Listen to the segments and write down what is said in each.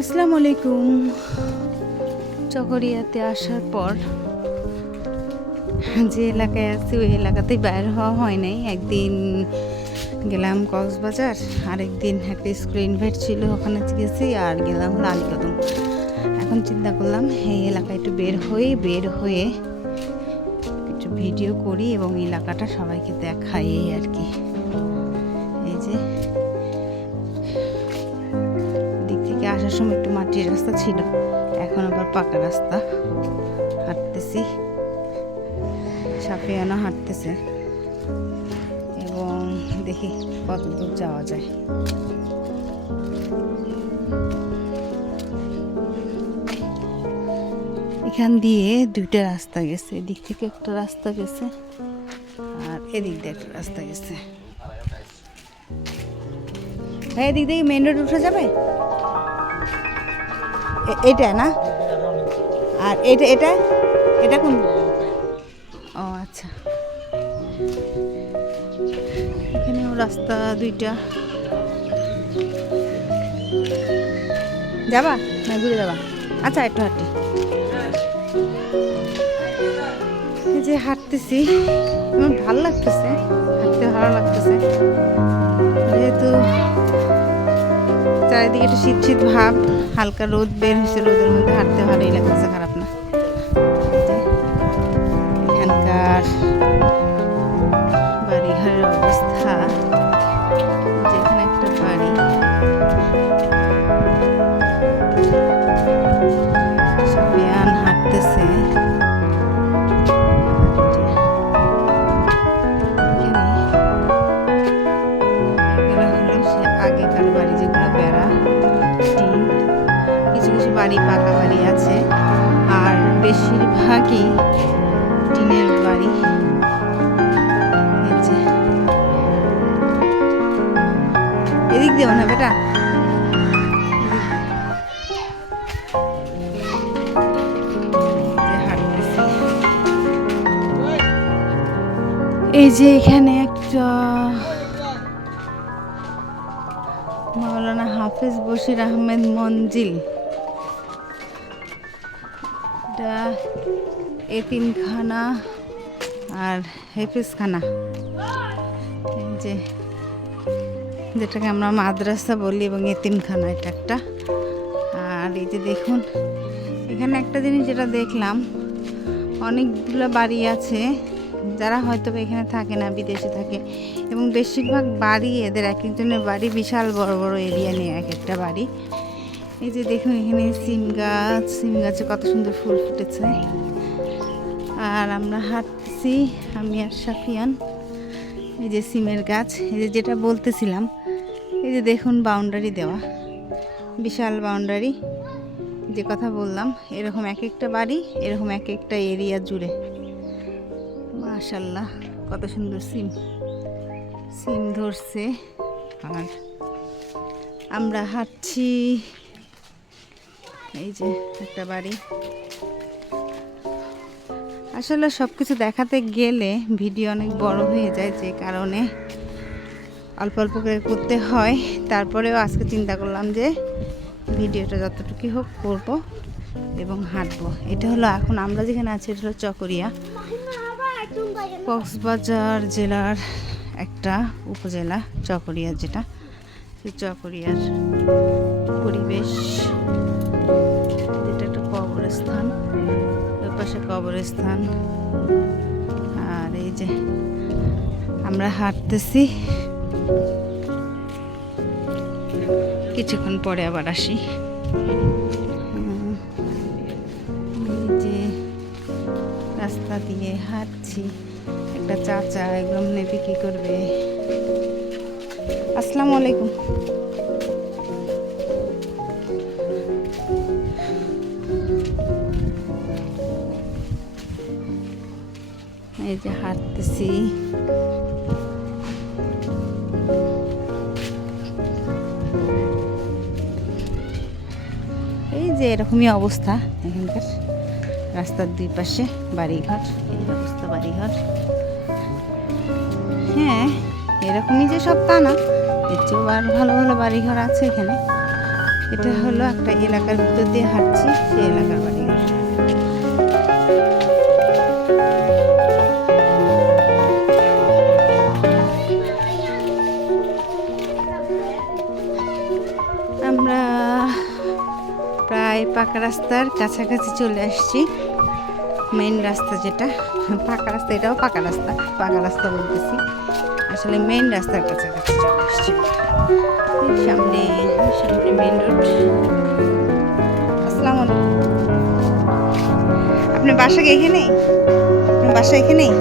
আসসালামু আলাইকুম। চকরিয়াতে আসার পর যে এলাকায় আছি ওই এলাকাতেই বাইর হওয়া হয় নাই। একদিন গেলাম কক্সবাজার, আরেকদিন একটা স্কুল ইনভাইট ছিল, ওখানে গেছি, আর গেলাম হলো আলীকদম। এখন চিন্তা করলাম এই এলাকায় একটু বের হয়ে একটু ভিডিও করি এবং এলাকাটা সবাইকে দেখাই এই আর কি। এই যে দিক থেকে আসার সময় একটু মাটির রাস্তা ছিল, এখন আবার পাকা রাস্তা। হাঁটতেছি, সাফিয়ানা হাঁটতেছে এবং দেখি কত দূর যাওয়া যায়। এখান দিয়ে দুইটা রাস্তা গেছে, এদিক থেকে একটা রাস্তা গেছে আর এদিক দিয়ে একটা রাস্তা গেছে। ভাই এদিক দিয়ে মেন রোড উঠে যাবে, এটা না? আর এটা এটা এটা কোন? ও আচ্ছা, এখানেও রাস্তা দুইটা। যাবা না ঘুরে যাবা? আচ্ছা একটু হাঁটি। এই যে হাঁটতেছি, আমার ভালো লাগতেছে, হাঁটতে ভালো লাগতেছে, যেহেতু চারিদিকে একটু শীত শীত ভাব, হালকা রোদ বের হয়েছে, রোদের মধ্যে হাঁটতে ভালোই লাগতেছে, খারাপ না। এখানকার বাড়ি ঘরের অবস্থা, যেখানে একটা বাড়ি, সাফিয়ান হাঁটতেছে। আগেকার বাড়ি যেগুলো বেড়া টিন, কিছু কিছু বাড়ি পাকা বাড়ি আছে, আর বেশিরভাগই টিনের বাড়ি। এদিক দেও না বেটা, এই যে এখানে একটা মাওলানা হাফেজ বশির আহমেদ মঞ্জিল, এটা এতিমখানা আর হেফেজখানা, এই যে যেটাকে আমরা মাদ্রাসা বলি, এবং এতিমখানা এটা একটা। আর এই যে দেখুন এখানে একটা জিনিস যেটা দেখলাম, অনেকগুলো বাড়ি আছে, যারা হয়তো এখানে থাকে না, বিদেশে থাকে, এবং বেশিরভাগ বাড়ি এদের এক একজনের বাড়ি বিশাল বড় বড় এরিয়া নিয়ে এক একটা বাড়ি। এই যে দেখুন এখানে সিম গাছে কত সুন্দর ফুল ফুটেছে। আর আমরা হাঁটছি, আমি আর সাফিয়ান। এই যে সিমের গাছ, এই যে যেটা বলতেছিলাম, এই যে দেখুন বাউন্ডারি দেওয়া, বিশাল বাউন্ডারি, যে কথা বললাম, এরকম এক একটা বাড়ি, এরকম এক একটা এরিয়া জুড়ে। মাশাআল্লাহ কত সুন্দর সিম ধরছে। আর আমরা হাঁটছি, এই যে একটা বাড়ি। আসলে সব কিছু দেখাতে গেলে ভিডিও অনেক বড় হয়ে যায়, যে কারণে অল্প অল্প করে করতে হয়। তারপরেও আজকে চিন্তা করলাম যে ভিডিওটা যতটুকু হোক করব এবং হাঁটবো। এটা হলো এখন আমরা যেখানে আছি, এটা হলো চকরিয়া, কক্সবাজার জেলার একটা উপজেলা চকরিয়া, যেটা চকরিয়ার পরিবেশ, যেটা একটা কবরস্থান, ওই পাশে কবরস্থান। আর এই যে আমরা হাঁটতেছি, কিছুক্ষণ পরে আবার আসি। যে রাস্তা দিয়ে হাঁটছি, একটা চাচা এগুলো মনে বিক্রি করবে। আসসালামু আলাইকুম। এই যে হাঁটতেছি, এই যে এরকমই অবস্থা এখানকার রাস্তার দুই পাশে বাড়িঘর, এই অবস্থা বাড়িঘর। হ্যাঁ এরকমই যে সব তা না, এর চেয়েও আর ভালো ভালো বাড়িঘর আছে এখানে, এটা হলো একটা এলাকার ভিতর দিয়ে হাঁটছি, সেই এলাকার বাড়ি। আমরা প্রায় পাকা রাস্তার কাছাকাছি চলে আসছি। মেইন রাস্তা যেটা পাকা রাস্তা, এটাও পাকা রাস্তা বলতেছি, আসলে মেইন রাস্তার কাছাকাছি চলে আসছি। সামনে মেইন রোড। আসসালামু আলাইকুম। আপনার বাসা কি এখানেই? আপনার বাসা এখানেই?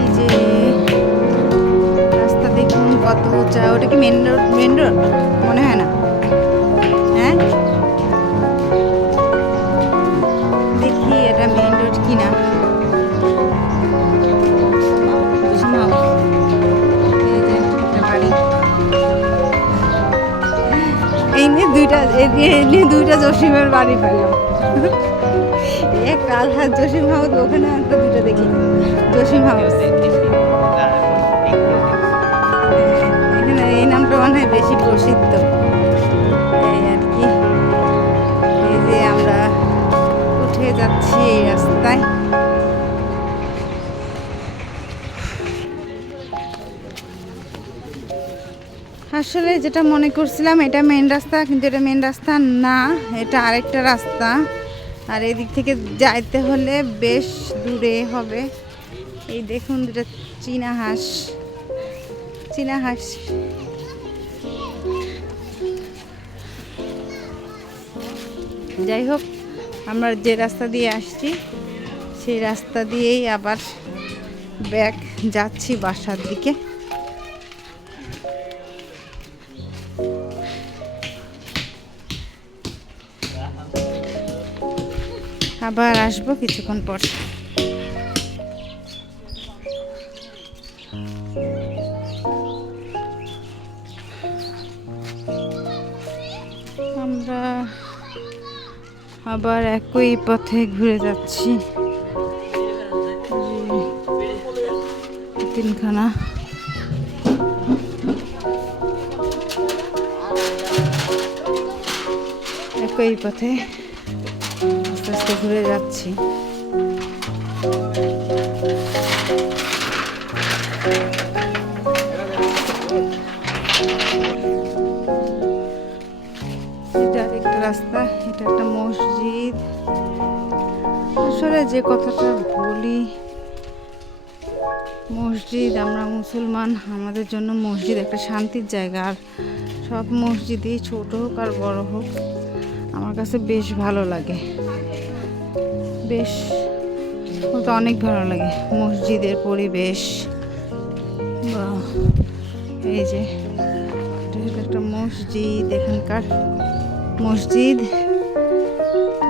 এই যে রাস্তা দেখুন কত উঁচা। ওটা কি মেইন রোড? মনে হয় না। হ্যাঁ, দেখি এটা মেইন রোড কিনা। এই নিয়ে দুইটা জসিমের বাড়ি পেলাম। একটা আলহাজ জসিম হাউস, ওখানে একটা দুটো দেখি জসিম হাউস। এখানে এই নামটা মনে হয় বেশি প্রসিদ্ধ। এই আর কি, এই যে আমরা উঠে যাচ্ছি এই রাস্তায়। আসলে যেটা মনে করছিলাম এটা মেন রাস্তা, কিন্তু এটা মেন রাস্তা না, এটা আরেকটা রাস্তা। আর এদিক থেকে যাইতে হলে বেশ দূরে হবে। এই দেখুন দুটা চীনা হাঁস। যাই হোক, আমরা যে রাস্তা দিয়ে আসছি সেই রাস্তা দিয়েই আবার ব্যাক যাচ্ছি বাসার দিকে। আবার আসবো কিছুক্ষণ পর। আমরা আবার একই পথে ঘুরে যাচ্ছি। তিনখানা একই পথে আস্তে আস্তে ঘুরে যাচ্ছি। এটা একটা রাস্তা, এটা একটা মসজিদ। আসলে যে কথাটা বলি, মসজিদ, আমরা মুসলমান, আমাদের জন্য মসজিদ একটা শান্তির জায়গা। আর সব মসজিদই ছোট হোক আর বড় হোক আমার কাছে বেশ ভালো লাগে, বেশ অনেক ভালো লাগে মসজিদের পরিবেশ। এই যে এটা একটা মসজিদ, এখানকার মসজিদ।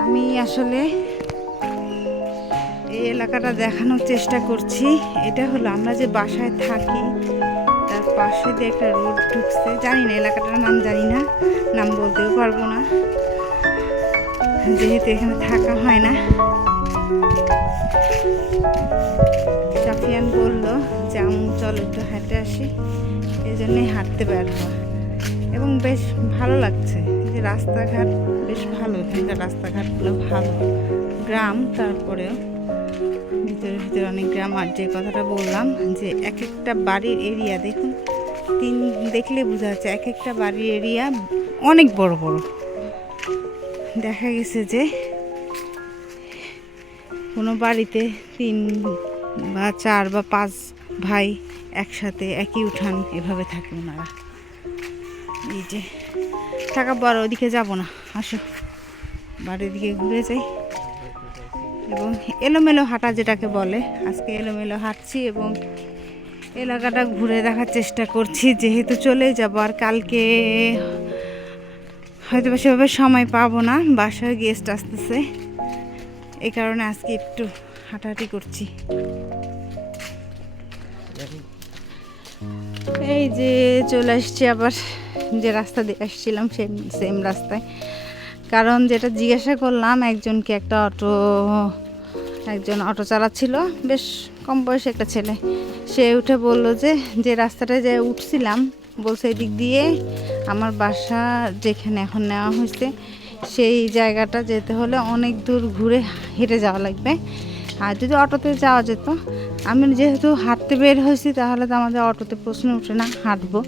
আমি আসলে এই এলাকাটা দেখানোর চেষ্টা করছি। এটা হলো আমরা যে বাসায় থাকি তার পাশে দিয়ে একটা রোড ঢুকছে। জানি না এলাকাটার নাম, জানি না, নাম বলতেও পারবো না যেহেতু এখানে থাকা হয় না। সাফিয়ান বলল যে চল একটু হাঁটে আসি, এই জন্যই হাঁটতে বের হওয়া। এবং বেশ ভালো লাগছে যে রাস্তাঘাট বেশ ভালো, এখানকার রাস্তাঘাটগুলো ভালো। গ্রাম, তারপরেও ভিতরে অনেক গ্রাম। আর যে কথাটা বললাম যে এক একটা বাড়ির এরিয়া দেখুন, দেখলে বোঝা যাচ্ছে এক একটা বাড়ির এরিয়া অনেক বড় বড়। দেখা গেছে যে কোনো বাড়িতে 3 বা 4 বা 5 ভাই একসাথে একই উঠান এভাবে থাকে ওনারা। এই যে থাকা বড়, ওদিকে যাব না, আসো বাড়ির দিকে ঘুরে যাই। এবং এলোমেলো হাঁটা যেটাকে বলে, আজকে এলোমেলো হাঁটছি এবং এলাকাটা ঘুরে দেখার চেষ্টা করছি, যেহেতু চলে যাব। আর কালকে হয়তো সেভাবে সময় পাবো না, বাসায় গেস্ট আসতেছে, এই কারণে আজকে একটু হাঁটাহাঁটি করছি। এই যে চলে আসছি আবার যে রাস্তা দিয়ে আসছিলাম সেম রাস্তায়। কারণ যেটা জিজ্ঞাসা করলাম একজন অটো চালাচ্ছিল, বেশ কম বয়সী একটা ছেলে, সে উঠে বলল যে যে রাস্তাটায় যে উঠছিলাম, বলছে এদিক দিয়ে আমার বাসা যেখানে এখন নেওয়া হয়েছে সেই জায়গাটা যেতে হলে অনেক দূর ঘুরে হেঁটে যাওয়া লাগবে, আর যদি অটোতে যাওয়া যেত। আমি যেহেতু হাঁটতে বের হয়েছি তাহলে তো আমাদের অটোতে প্রশ্ন উঠে না, হাঁটবো।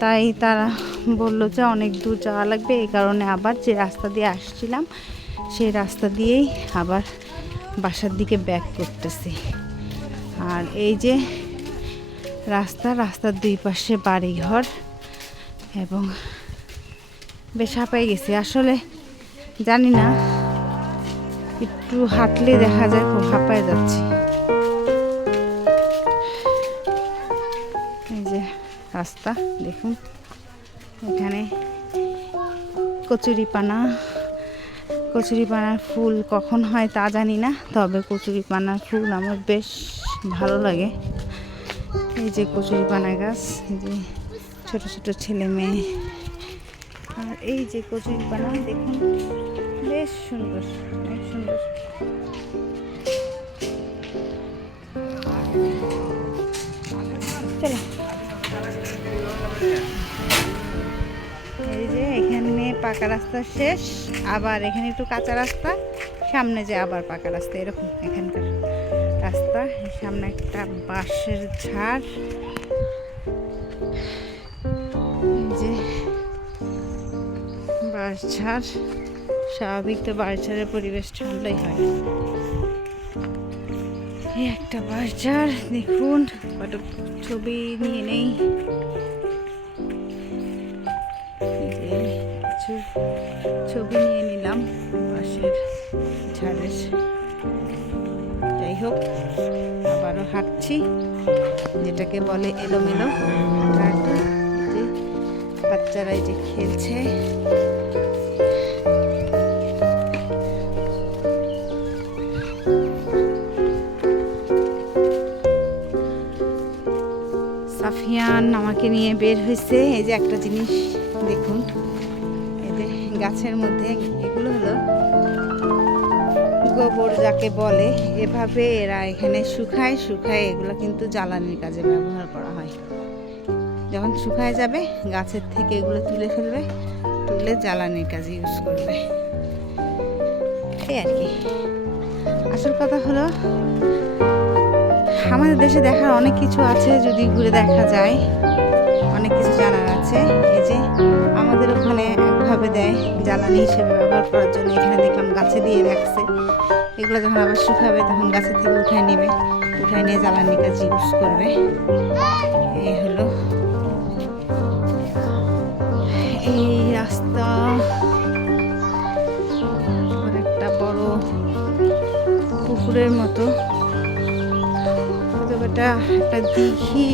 তাই তারা বলল যে অনেক দূর যাওয়া লাগবে, এই কারণে আবার যে রাস্তা দিয়ে আসছিলাম সেই রাস্তা দিয়েই আবার বাসার দিকে ব্যাক করতেছি। আর এই যে রাস্তার দুই পাশে বাড়িঘর, এবং বেশ হাঁপাই গেছি আসলে, জানি না একটু হাঁটলে দেখা যায় খুব হাঁপায় যাচ্ছি। এই যে রাস্তা দেখুন, এখানে কচুরিপানার ফুল কখন হয় তা জানি না, তবে কচুরিপানার ফুল আমার বেশ ভালো লাগে। এই যে কচুরিপানা গাছ, এই যে ছোট ছোট ছেলে মেয়ে, আর এই যে কচুরিপানা দেখুন বেশ সুন্দর, অনেক সুন্দর। চলো, এই যে এখানে পাকা রাস্তা শেষ, আবার এখানে একটু কাঁচা রাস্তা, সামনে যে আবার পাকা রাস্তা, এরকম এখানকার রাস্তা। সামনে একটা বাঁশের ঝাড়, এই যে বাঁশঝাড়, স্বাভাবিক তো বাঁশঝাড়ের পরিবেশ ঠান্ডাই হয়। এই একটা বাঁশঝাড় দেখুন, কত ছবি নিয়ে নেই, কিছু ছবি নিয়ে নিলাম বাঁশের ঝাড়ের। যাই হোক, আবারও হাঁটছি, যেটাকে বলে এলোমেলো হাঁটা। যে বাচ্চারা এই যে খেলছে, সাফিয়ান আমাকে নিয়ে বের হয়েছে। এই যে একটা জিনিস দেখুন, এই যে গাছের মধ্যে, এগুলো হলো গোবর যাকে বলে, এভাবে এরা এখানে শুকায় এগুলো কিন্তু জ্বালানির কাজে ব্যবহার করা হয়। যখন শুকায় যাবে গাছের থেকে এগুলো তুলে ফেলবে, তুলে জ্বালানির কাজে ইউজ করবে, এই আর কি। আসল কথা হলো আমাদের দেশে দেখার অনেক কিছু আছে, যদি ঘুরে দেখা যায় অনেক কিছু জানার আছে। এই যে আমাদের ওখানে একভাবে দেয় জ্বালানি হিসেবে ব্যবহার করার জন্য, এখানে দেখলাম গাছে দিয়ে রাখছে। এগুলো যখন আবার শুকাবে তখন গাছের থেকে উঠায় নিয়ে জ্বালানির কাজ ইউজ করবে। এই হলো এই রাস্তা, একটা বড় পুকুরের মতো, এটা একটা দিঘি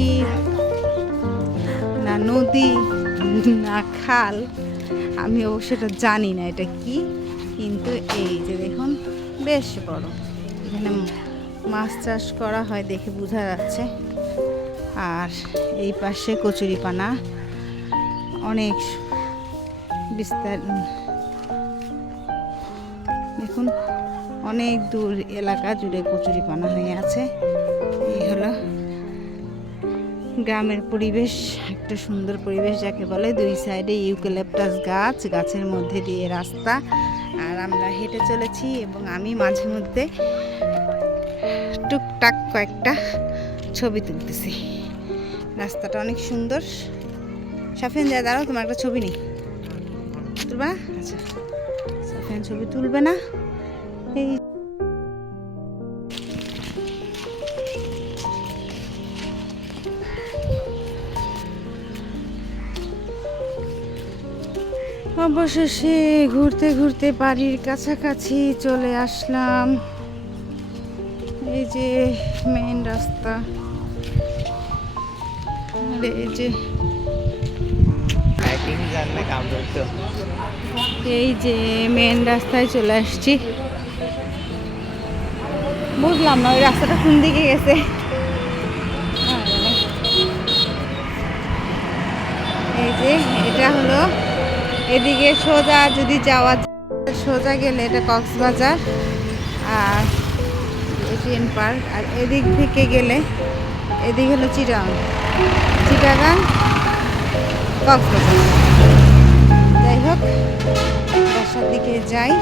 না নদী না খাল, আমি অবশ্যই জানি না এটা কি, কিন্তু এই যে দেখুন বেশ বড়, এখানে মাছ চাষ করা হয় দেখে বোঝা যাচ্ছে। আর এই পাশে কচুরিপানা অনেক বিস্তার, দেখুন অনেক দূর এলাকা জুড়ে কচুরিপানা হয়ে আছে। এই হলো গ্রামের পরিবেশ, একটা সুন্দর পরিবেশ যাকে বলে। দুই সাইডে ইউক্যালিপটাস গাছ, গাছের মধ্যে দিয়ে রাস্তা, আর আমরা হেঁটে চলেছি, এবং আমি মাঝে মধ্যে টুকটাক কয়েকটা ছবি তুলতেছি। রাস্তাটা অনেক সুন্দর। সাফিয়ান যা দাঁড়াও, তোমার একটা ছবি নেই তুলবা? আচ্ছা, সাফিয়ান ছবি তুলবে না। এই অবশেষে ঘুরতে ঘুরতে বাড়ির কাছাকাছি চলে আসলাম। এই যে মেইন রাস্তা, এই যে মেইন রাস্তায় চলে আসছি। বুঝলাম না ওই রাস্তাটা কোন দিকে গেছে। এই যে এটা হলো এদিকে সোজা, যদি যাওয়া সোজা গেলে এটা কক্সবাজার, আর এটিএন পার্ক। আর এদিক থেকে গেলে এদিক হলো চিটাগাং কক্সবাজার। যাই হোক বাসার দিকে যাই।